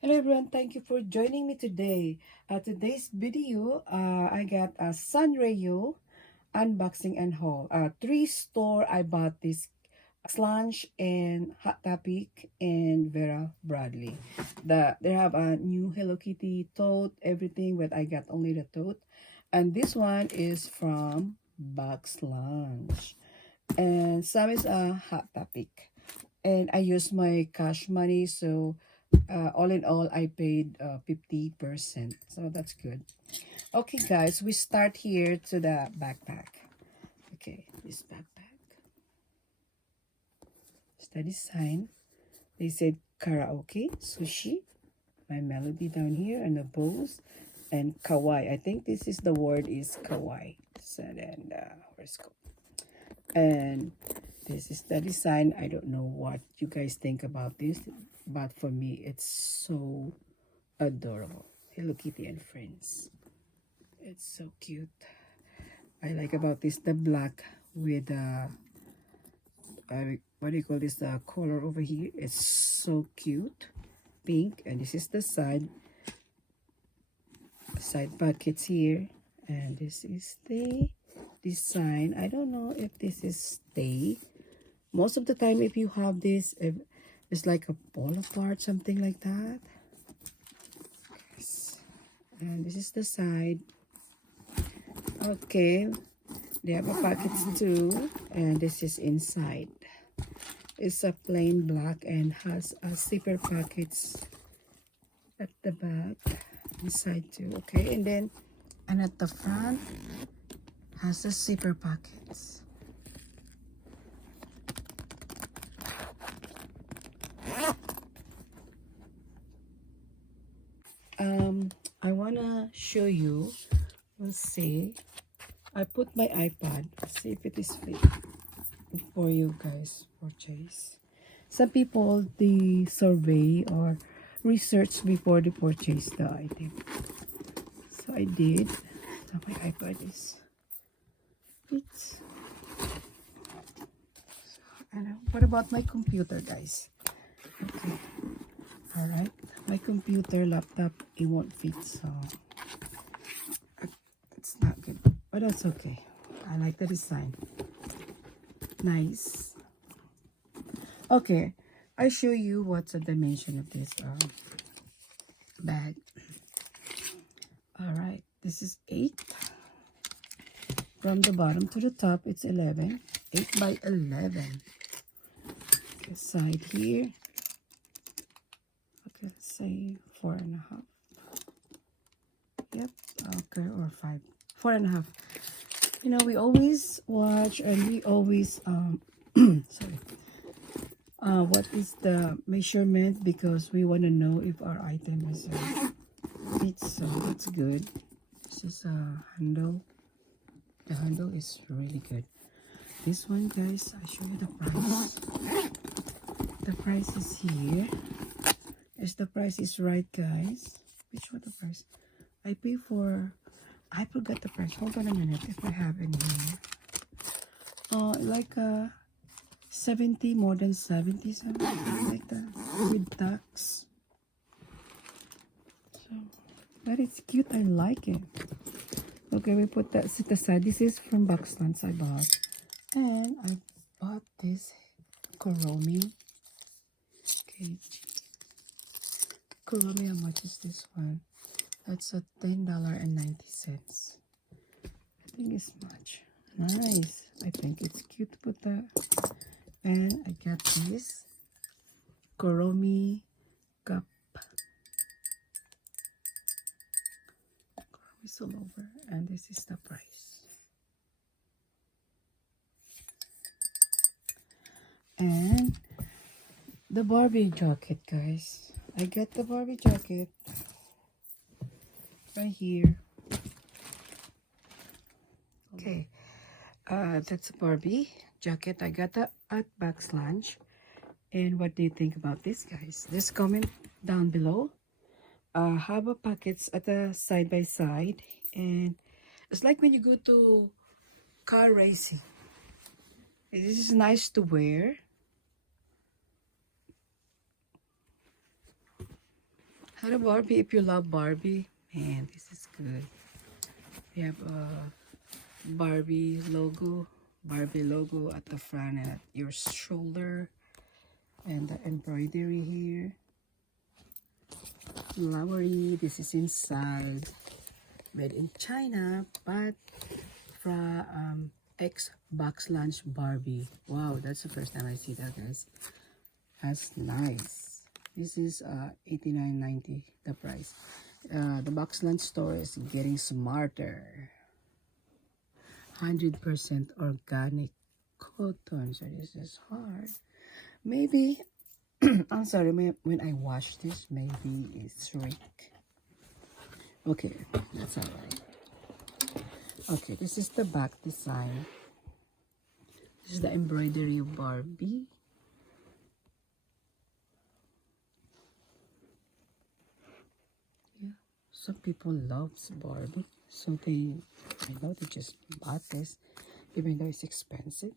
Hello everyone, thank you for joining me today. Today's video, I got a Sanrio unboxing and haul. Three store I bought this Boxlunch and Hot Topic and Vera Bradley. They have a new Hello Kitty tote, everything, but I got only the tote. And this one is from Boxlunch. And some is a Hot Topic. And I use my cash money, so all in all I paid 50%, so that's good. Okay guys, we start here to the backpack. Okay, this backpack, study sign. They said karaoke, sushi, my melody down here, and the bows, and kawaii. I think this is the word is kawaii. So then where's go, and this is the design. I don't know what you guys think about this, but for me it's so adorable. Hello Kitty and friends, it's so cute. I like about this the black with what do you call this, the color over here. It's so cute, pink. And this is the side pockets here, and this is the design. I don't know if this is stay. Most of the time if you have this, if it's like a fall apart, something like that. Yes. And this is the side. Okay, they have a pockets too, and this is inside. It's a plain black and has a zipper pockets at the back, inside too. Okay, and then and at the front has the zipper pockets. I wanna show you. Let's see. I put my iPad. See if it is fit for you guys purchase. Some people they survey or research before they purchase the item. So I did. So my iPad is fits. And what about my computer, guys? Okay. Alright. My computer, laptop, it won't fit, so it's not good. But that's okay. I like the design. Nice. Okay. I show you what's the dimension of this bag. Alright. This is 8. From the bottom to the top, it's 11. 8 by 11. Okay, side here. Okay, let's say 4.5. Yep. Okay, or 5. 4.5. You know, we always watch and we always sorry. What is the measurement, because we want to know if our item is fits. So that's good. This is a handle. The handle is really good. This one, guys, I show you the price. The price is here. Is the price is right, guys? Which one the price? I pay for. I forgot the price. Hold on a minute. If I have any here. Like 70, more than 70, something like that, with tax. So, but it's cute. I like it. Okay, we put that set aside. This is from Boxlunch I bought. And I bought this Kuromi. Okay. Kuromi, how much is this one? That's a $10.90. I think it's much. Nice. I think it's cute to put that. And I got this Kuromi cup. Kuromi's all over. And this is the price. And the Barbie jacket, guys. I get the Barbie jacket right here. Okay, that's a Barbie jacket. I got that at Boxlunch. And what do you think about this, guys? Just comment down below. Have a pockets at the side by side, and it's like when you go to car racing. This is nice to wear. Hello Barbie, if you love Barbie, man, this is good. We have a Barbie logo at the front and at your shoulder, and the embroidery here. Flowery, this is inside. Made in China, but from ex Boxlunch Barbie. Wow, that's the first time I see that, guys. That's nice. This is $89.90 the price. The Boxlunch store is getting smarter. 100% organic cotton, so this is hard. Maybe I'm sorry, when I wash this, maybe it's shrink. Okay, that's all right. Okay, this is the back design. This is the embroidery of Barbie. Yeah, some people loves Barbie, so I know they just bought this, even though it's expensive.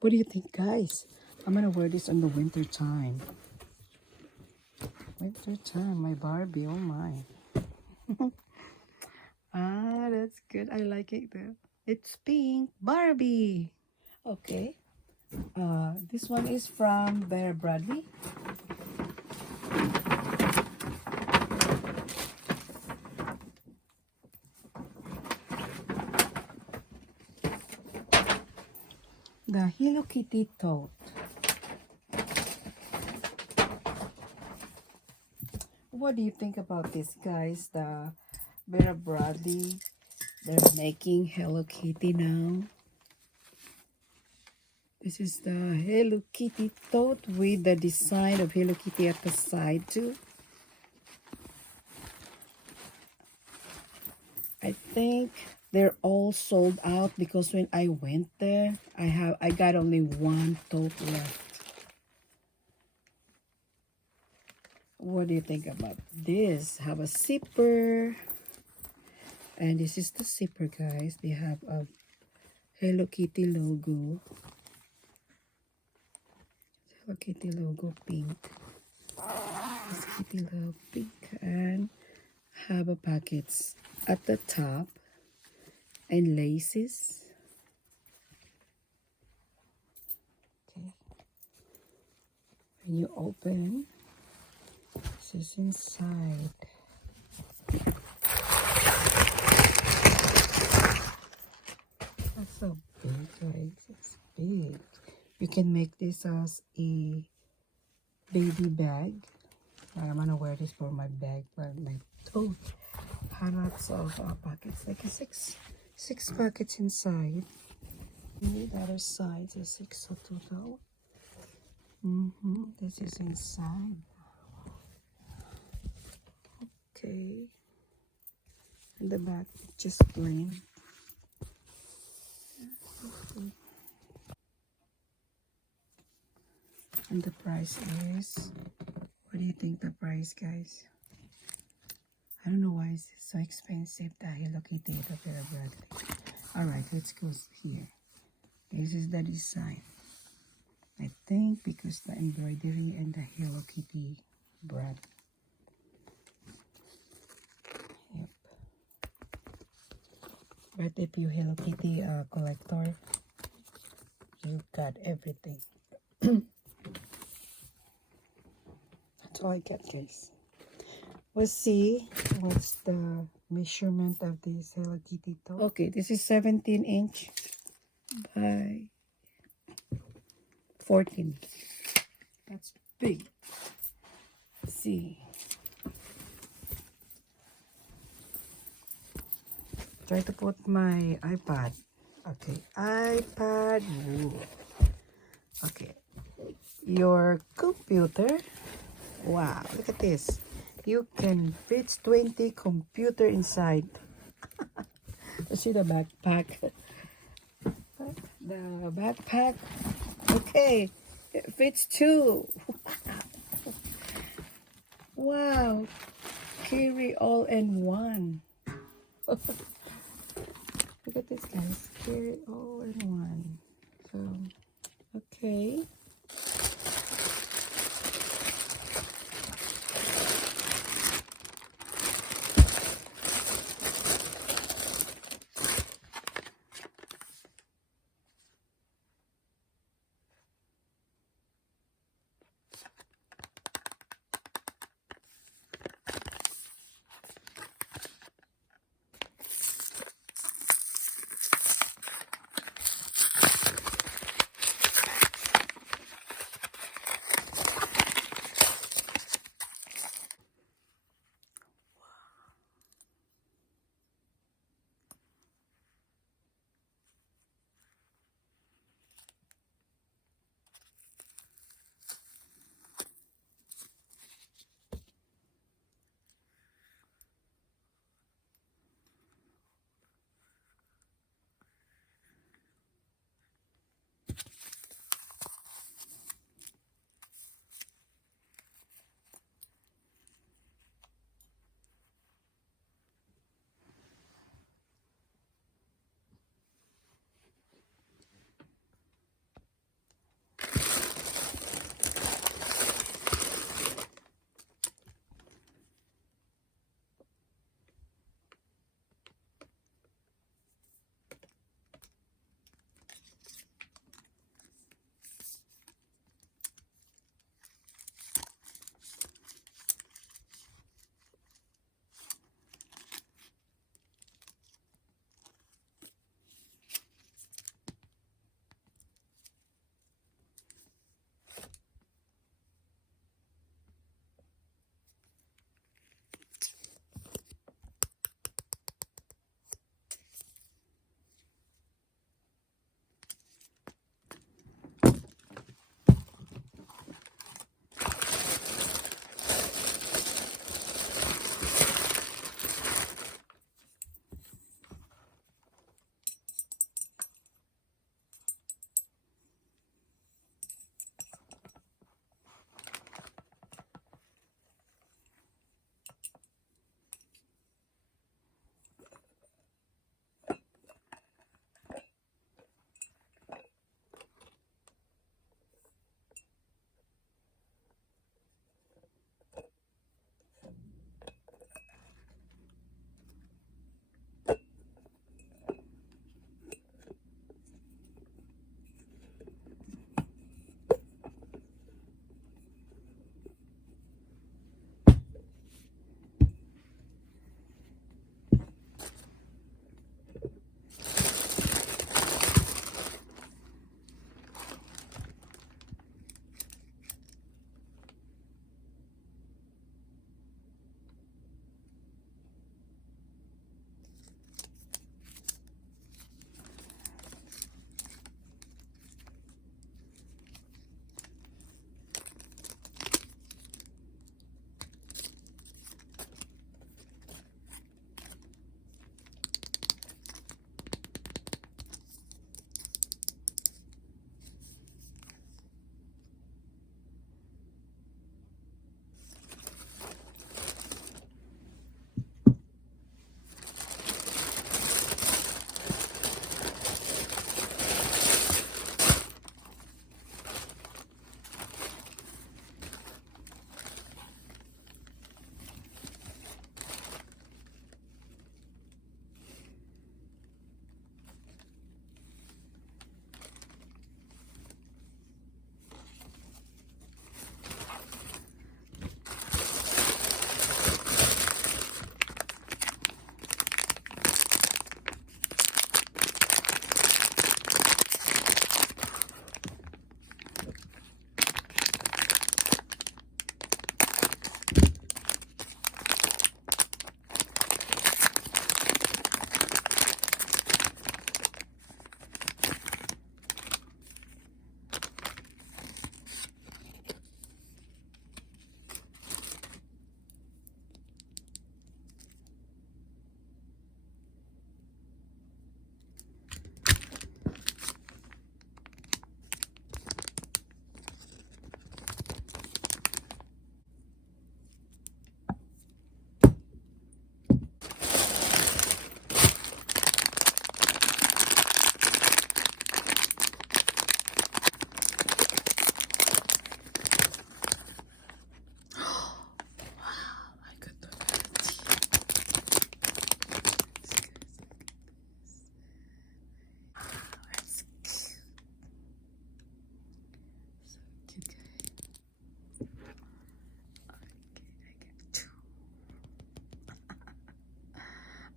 What do you think, guys? I'm gonna wear this on the winter time. Winter time, my Barbie. Oh my. Ah, that's good. I like it though. It's pink Barbie. Okay. This one is from Bradley. The Hello Kitty tote. What do you think about this, guys? The Bradley. They're making Hello Kitty now. This is the Hello Kitty tote with the design of Hello Kitty at the side too. I think they're all sold out because when I went there, I got only one tote left. What do you think about this? Have a zipper. And this is the zipper, guys. They have a Hello Kitty logo. Hello Kitty logo pink. This Kitty logo pink, and have a pockets at the top and laces. Okay. When you open, this is inside. That's so big, guys. It's big. You can make this as a baby bag. I'm gonna wear this for my bag, but my tote had lots of pockets, like six pockets inside. The other side is 6 total. This is inside. Okay. And the back just plain. And the price is, what do you think the price, guys? I don't know why it's so expensive, the Hello Kitty with the Bradley. Alright, let's go here. This is the design. I think because the embroidery and the Hello Kitty brand. Yep. But if you Hello Kitty collector, you got everything. That's all I got, guys. We'll see what's the measurement of this Hello Kitty top. Okay, this is 17" by 14. That's big. Let's see. Try to put my iPad. Okay, iPad. Ooh. Okay, your computer. Wow, look at this. You can fit 20 computer inside. Let's see the backpack. The backpack. Okay, it fits 2. Wow, carry all in one. Look at this, guys. Carry all in one. So, okay.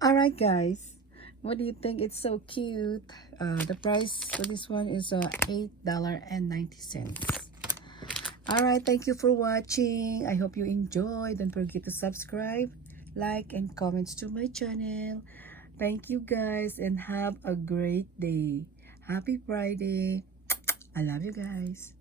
Alright guys, what do you think? It's so cute. The price for this one is $8.90. Alright, thank you for watching. I hope you enjoyed. Don't forget to subscribe, like, and comments to my channel. Thank you guys and have a great day. Happy Friday. I love you guys.